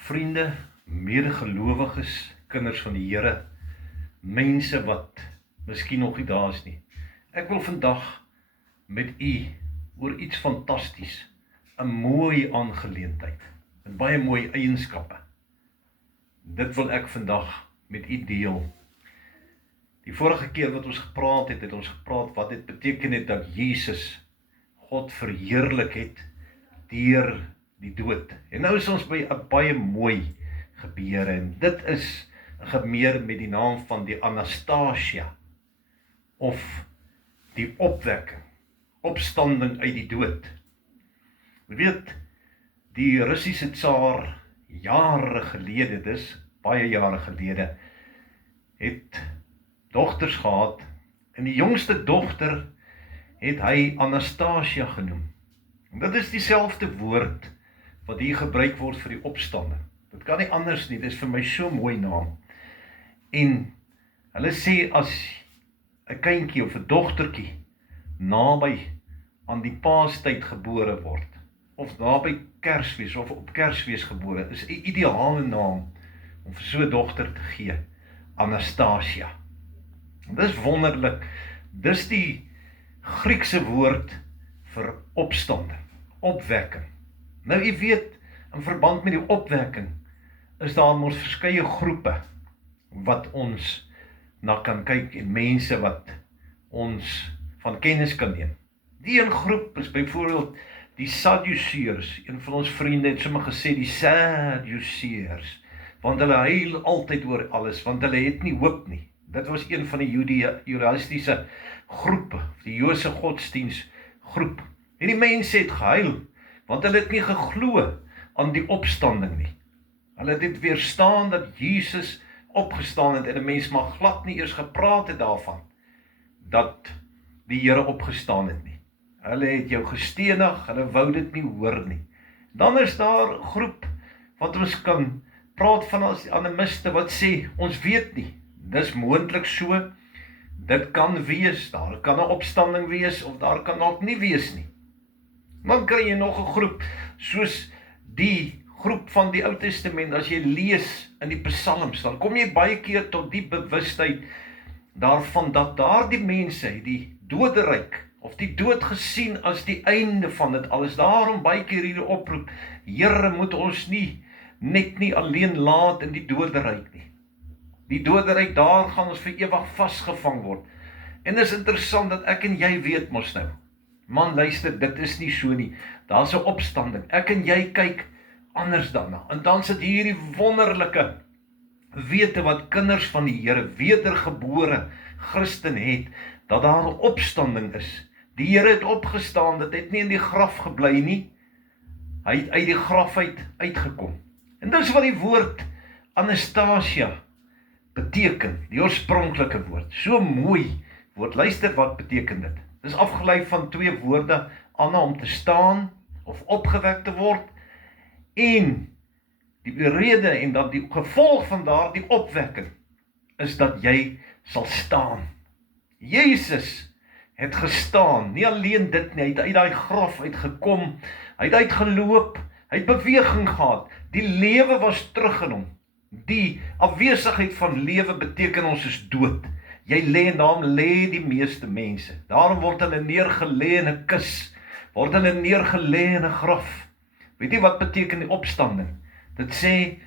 Vriende, medegelowiges, kinders van die Here, mense wat miskien nog nie daar is nie. Ek wil vandag met u oor iets fantasties, 'n mooi aangeleentheid, en baie mooi eienskappe. Dit wil ek vandag met u deel. Die vorige keer wat ons gepraat het, het ons gepraat wat dit beteken het dat Jesus God verheerlik het deur die dood. En nou is ons by 'n baie mooi gebeure, en dit is 'n gebeure met die naam van die Anastasia, of die opwekking, opstanding uit die dood. Jy weet, die Russiese tsaar jare gelede, dis baie jare gelede, het dogters gehad, en die jongste dogter het hy Anastasia genoem. En dit is dieselfde woord wat hier gebruik word vir die opstanding. Dit kan nie anders nie, dit is vir my so mooi naam. En hulle sê as 'n kindjie of 'n dogtertjie naby aan die Paastyd gebore word, of naby Kersfees of op Kersfees gebore, is 'n ideale naam om vir so 'n dogter te gee, Anastasia. En dis wonderlik, dis die Griekse woord vir opstanding, opwekking. Nou u weet, in verband met die opwekking, is daar mos verskeie groepe wat ons na kan kyk, en mense wat ons van kennis kan neem. Die een groep is byvoorbeeld die Sadduseërs. Een van ons vriende het sommer gesê die Sadduseërs, want hulle huil altyd oor alles, want hulle het nie hoop nie. Dit was een van die Judaïstiese groepe, die Joodse godsdienstgroep. En die mense het gehuil, want hulle het nie geglo aan die opstanding nie. Hulle het dit weerstaan dat Jesus opgestaan het, en 'n mens mag glad nie eers gepraat het daarvan, dat die Here opgestaan het nie. Hulle het jou gestenig, hulle wou dit nie hoor nie. Dan is daar 'n groep, wat ons kan praat van as animiste, wat sê, ons weet nie, dis moontlik so, dit kan wees, daar kan 'n opstanding wees, of daar kan dalk nie wees nie. Dan kry jy nog 'n groep, soos die groep van die Ou Testament, as jy lees in die Psalms, dan kom jy baie keer tot die bewustheid daarvan, dat daardie mense die doderyk, of die dood gesien as die einde van dit alles. Daarom baie keer hierdie oproep, Here, moet ons net nie alleen laat in die doderyk nie. Die doderyk, daar gaan ons vir ewig vasgevang word. En dit is interessant dat ek en jy weet mos nou, man luister, dit is nie so nie, daar is 'n opstanding, ek en jy kyk anders daarna, en dan sit hierdie wonderlike wete wat kinders van die Here, wedergebore Christen het, dat daar 'n opstanding is. Die Here het opgestaan, dit het nie in die graf gebly nie, hy het uit die graf uitgekom. En dis wat die woord Anastasia beteken, die oorspronklike woord, so mooi woord, luister wat beteken dit. Dit is afgelei van twee woorde, Anna, om te staan, of opgewek te word, en die rede en dat die gevolg van daardie opwekking, is dat jy sal staan. Jesus het gestaan, nie alleen dit nie, hy het uit die graf uitgekom, hy het uitgeloop, hy het beweging gehad, die lewe was terug in hom. Die afwesigheid van lewe beteken ons is dood. Jy lê, en daarom lê die meeste mense. Daarom word hulle neergelê in 'n kus, word hulle neergelê in 'n graf. Weet jy wat beteken die opstanding? Dit sê,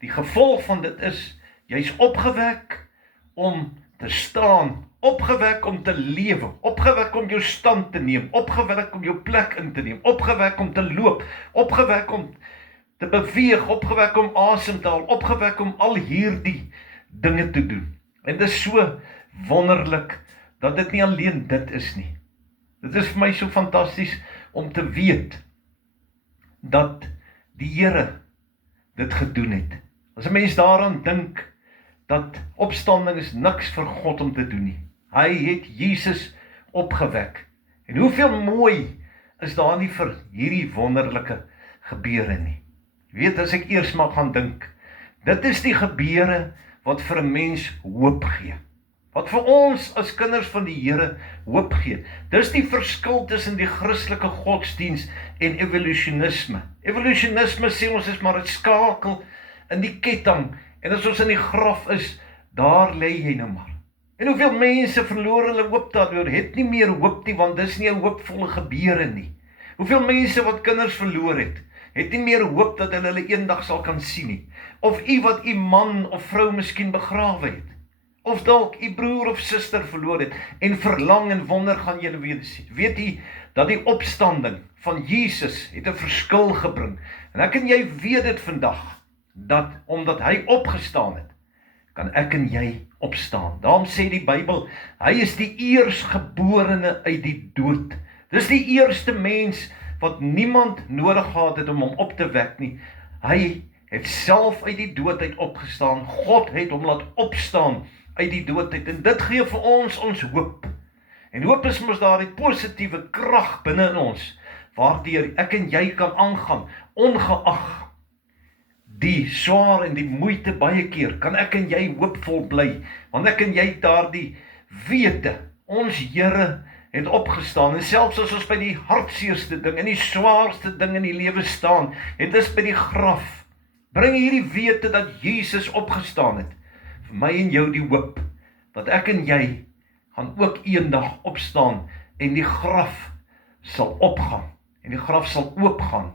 die gevolg van dit is, jy's opgewek om te staan, opgewek om te lewe, opgewek om jou stand te neem, opgewek om jou plek in te neem, opgewek om te loop, opgewek om te beweeg, opgewek om asem te haal, opgewek om al hierdie dinge te doen. En dit is so wonderlik, dat dit nie alleen dit is nie. Dit is vir my so fantasties om te weet, dat die Here dit gedoen het. As 'n mens daaraan dink, dat opstanding is niks vir God om te doen nie. Hy het Jesus opgewek. En hoeveel mooi is daar nie vir hierdie wonderlike gebeure nie. Weet, as ek eers maar gaan dink, dit is die gebeure wat vir 'n mens hoop gee. wat vir ons as kinders van die Here hoop gee. Dis die verskil tussen die Christelike godsdiens en evolutionisme. Evolutionisme sê ons is maar 'n skakel in die ketting, en as ons in die graf is, daar lê jy nou maar. En hoeveel mense verloor hulle hoop daardoor, het nie meer hoop nie, want dis nie 'n hoopvolle gebeure nie. Hoeveel mense wat kinders verloor het nie meer hoop dat hulle eendag sal kan sien nie. Of u wat u man of vrou miskien begrawe het. Of dalk u broer of suster verloor het, en verlang en wonder gaan julle weer sien. Weet u, dat die opstanding van Jesus het 'n verskil gebring. En ek en jy weet dit vandag, dat omdat hy opgestaan het, kan ek en jy opstaan. Daarom sê die Bybel, hy is die eersgeborene uit die dood. Dis die eerste mens wat niemand nodig gehad het om hom op te wek nie. Hy het self uit die dood uit opgestaan. God het hom laat opstaan uit die dood uit. En dit gee vir ons hoop. En hoop is mos daardie positiewe krag binne in ons, waardeur ek en jy kan aangaan, ongeag die swaar en die moeite baie keer, kan ek en jy hoopvol bly, want ek en jy daardie wete, ons Here het opgestaan, en selfs as ons by die hartseerste ding, en die swaarste ding in die lewe staan, het is by die graf, bring hierdie wete dat Jesus opgestaan het, vir my en jou die hoop, dat ek en jy gaan ook eendag opstaan, en die graf sal opgaan, en die graf sal oopgaan,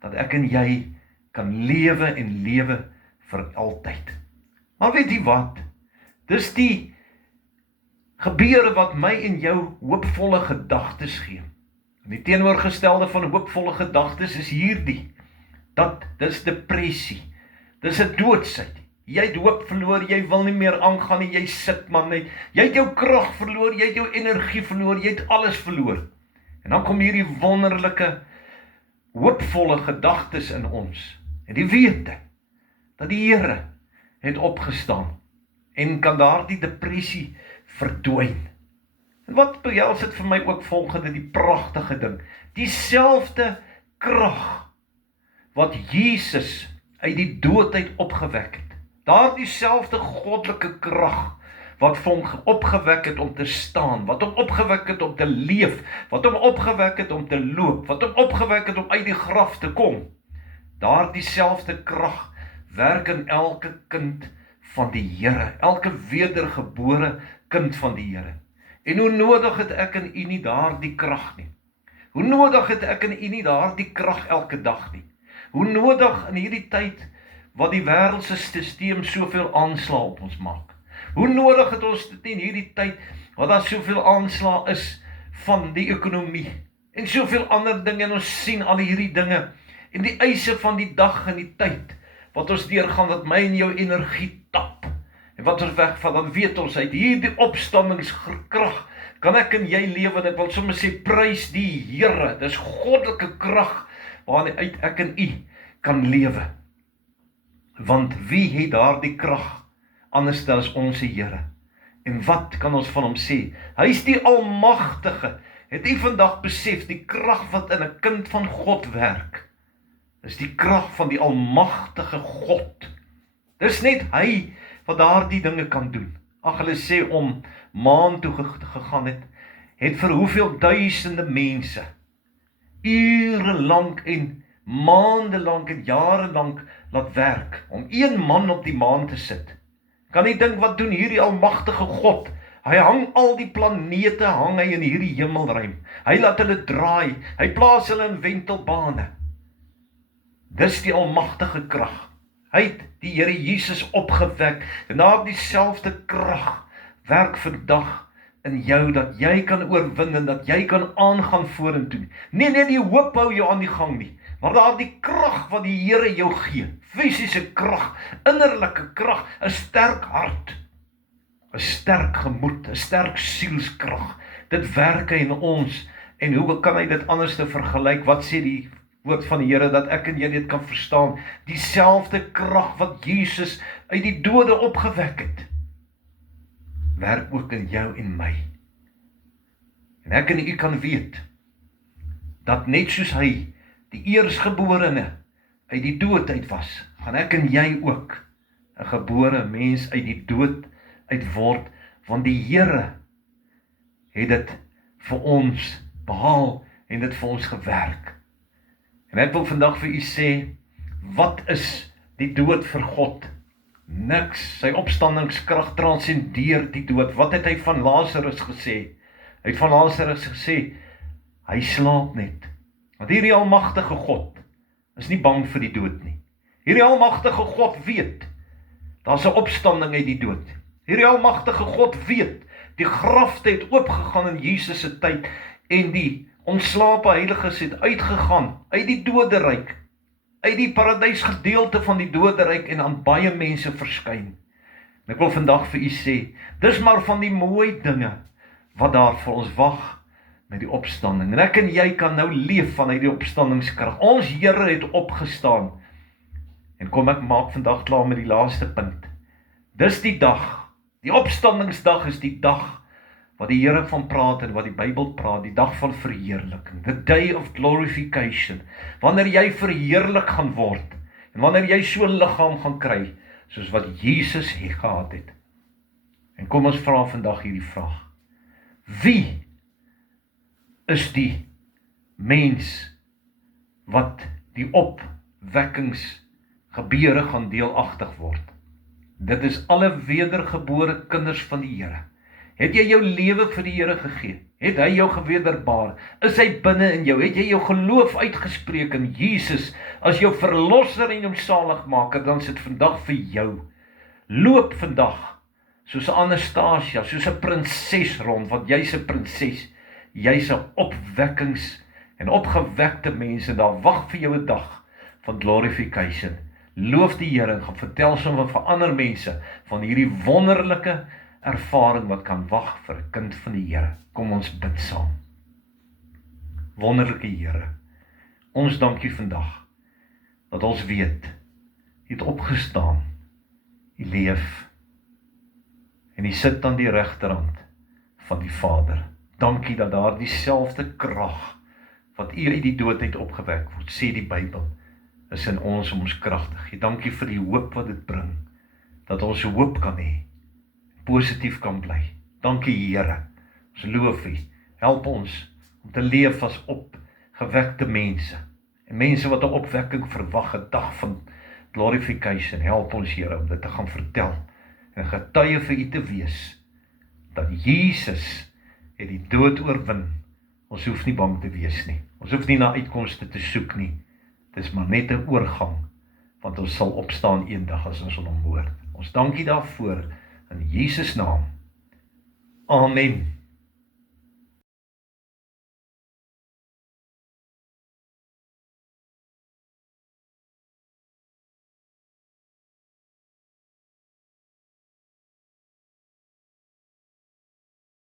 dat ek en jy kan lewe en lewe vir altyd. Maar weet jy wat? Dis die gebeure wat my en jou hoopvolle gedagtes gee. En die teenoorgestelde van hoopvolle gedagtes is hierdie. Dis depressie. Dis 'n doodsheid. Jy het hoop verloor, jy wil nie meer aangaan nie, jy sit maar net. Jy het jou krag verloor, jy het jou energie verloor, jy het alles verloor. En dan kom hierdie wonderlike hoopvolle gedagtes in ons. En die wete dat die Here het opgestaan en kan daardie depressie verdwyn. En wat behels dit vir my ook volgende, die pragtige ding. Dieselfde krag wat Jesus uit die dood uit opgewek het. Daardie selfde goddelike krag wat vir hom opgewek het om te staan, wat hom opgewek het om te leef, wat hom opgewek het om te loop, wat hom opgewek het om uit die graf te kom. Daardie selfde krag werk in elke kind van die Here, elke wedergebore kind van die Here. En hoe nodig het ek en u nie daardie krag nie? Hoe nodig het ek en u nie daardie krag elke dag nie? Hoe nodig in hierdie tyd wat die wêreldse stelsel soveel aanslag op ons maak? Hoe nodig het ons dit in hierdie tyd wat daar soveel aanslag is van die ekonomie en soveel ander dinge, en ons sien al hierdie dinge en die eise van die dag en die tyd wat ons deurgaan, wat my en jou energie tap, en wat ons wegvat, dan weet ons uit hierdie opstandingskrag kan ek en jy lewe, en ek wil sommer sê, prys die Here, dis goddelike krag waaruit ek en u kan lewe. Want wie het daardie krag anders as ons Here? En wat kan ons van hom sê? Hy is die Almagtige. Het u vandag besef die krag wat in 'n kind van God werk? Dis die krag van die Almagtige God. Dis net hy wat daardie dinge kan doen. Ag, hulle sê om maan toe gegaan het vir hoeveel duisende mense ure lank en maande lank en jare lank laat werk om een man op die maan te sit. Kan jy dink wat doen hierdie Almagtige God? Hy hang al die planete, hang hy in hierdie hemelruim. Hy laat hulle draai, hy plaas hulle in wentelbane. Dis die Almagtige krag. Hy het die Here Jesus opgewek, en daar dieselfde krag werk vandag in jou, dat jy kan oorwin en dat jy kan aangaan vorentoe. Nee, die hoop hou jou aan die gang nie, maar daar die krag wat die Here jou gee, fisiese krag, innerlike krag, 'n sterk hart, 'n sterk gemoed, 'n sterk sielskrag. Dit werk in ons, en hoe kan hy dit anders te vergelyk? Wat sê die woord van die Here, dat ek en jy dit kan verstaan? Dieselfde krag wat Jesus uit die dode opgewek het, werk ook in jou en my. En ek en u kan weet, dat net soos hy die eersgeborene uit die dood uit was, gaan ek en jy ook 'n gebore mens uit die dood uit word, want die Here het dit vir ons behaal en dit vir ons gewerk. En ek wil vandag vir u sê, wat is die dood vir God? Niks. Sy opstandingskrag transcendeer die dood. Wat het hy van Lazarus gesê? Hy het van Lazarus gesê, hy slaap net. Want hierdie almagtige God is nie bang vir die dood nie. Hierdie almagtige God weet, daar's 'n opstanding uit die dood. Hierdie almagtige God weet, die grafte het oopgegaan in Jesus se tyd en die ontslape heiliges het uitgegaan uit die doderyk, uit die paradysgedeelte van die doderyk en aan baie mense verskyn. En ek wil vandag vir u sê, dis maar van die mooi dinge wat daar vir ons wag met die opstanding. En ek en jy kan nou leef vanuit die opstandingskrag. Ons Here het opgestaan. En kom ek maak vandag klaar met die laaste punt. Dis die dag, die opstandingsdag is die dag wat die Here van praat en wat die Bybel praat, die dag van verheerliking, the day of glorification, wanneer jy verheerlik gaan word, en wanneer jy so 'n liggaam gaan kry, soos wat Jesus gehad het. En kom ons vra vandag hierdie vraag, wie is die mens wat die opwekkingsgebeure gaan deelagtig word? Dit is alle wedergebore kinders van die Here. Het jy jou lewe vir die Here gegee? Het hy jou gewederbaar? Is hy binne in jou? Het jy jou geloof uitgespreek in Jesus as jou verlosser en jou saligmaker? Dan is dit vandag vir jou. Loop vandag soos 'n Anastasia, soos 'n prinses rond, want jy's 'n prinses. Jy's 'n opwekkings en opgewekte mense. Daar wag vir jou 'n dag van glorification. Loof die Here en gaan vertel sommer vir ander mense van hierdie wonderlike ervaring wat kan wag vir 'n kind van die Here. Kom ons bid saam. Wonderlike Here, ons dank U vandag dat ons weet, U het opgestaan, U leef en U sit aan die regterhand van die Vader. Dankie dat daar dieselfde krag wat U uit die dood het opgewek word, sê die Bybel, is in ons om ons krag te gee. Dankie vir die hoop wat dit bring, dat ons hoop kan hê, positief kan bly. Dankie Here, ons loof U, help ons om te leef as opgewekte mense, en mense wat 'n opwekking verwag, 'n dag van glorification. Help ons Here om dit te gaan vertel, en getuie vir U te wees, dat Jesus het die dood oorwin. Ons hoef nie bang te wees nie, ons hoef nie na uitkomste te soek nie, dit is maar net 'n oorgang, want ons sal opstaan eendag as ons aan Hom hoor. Ons dankie daarvoor, in Jesus naam. Amen.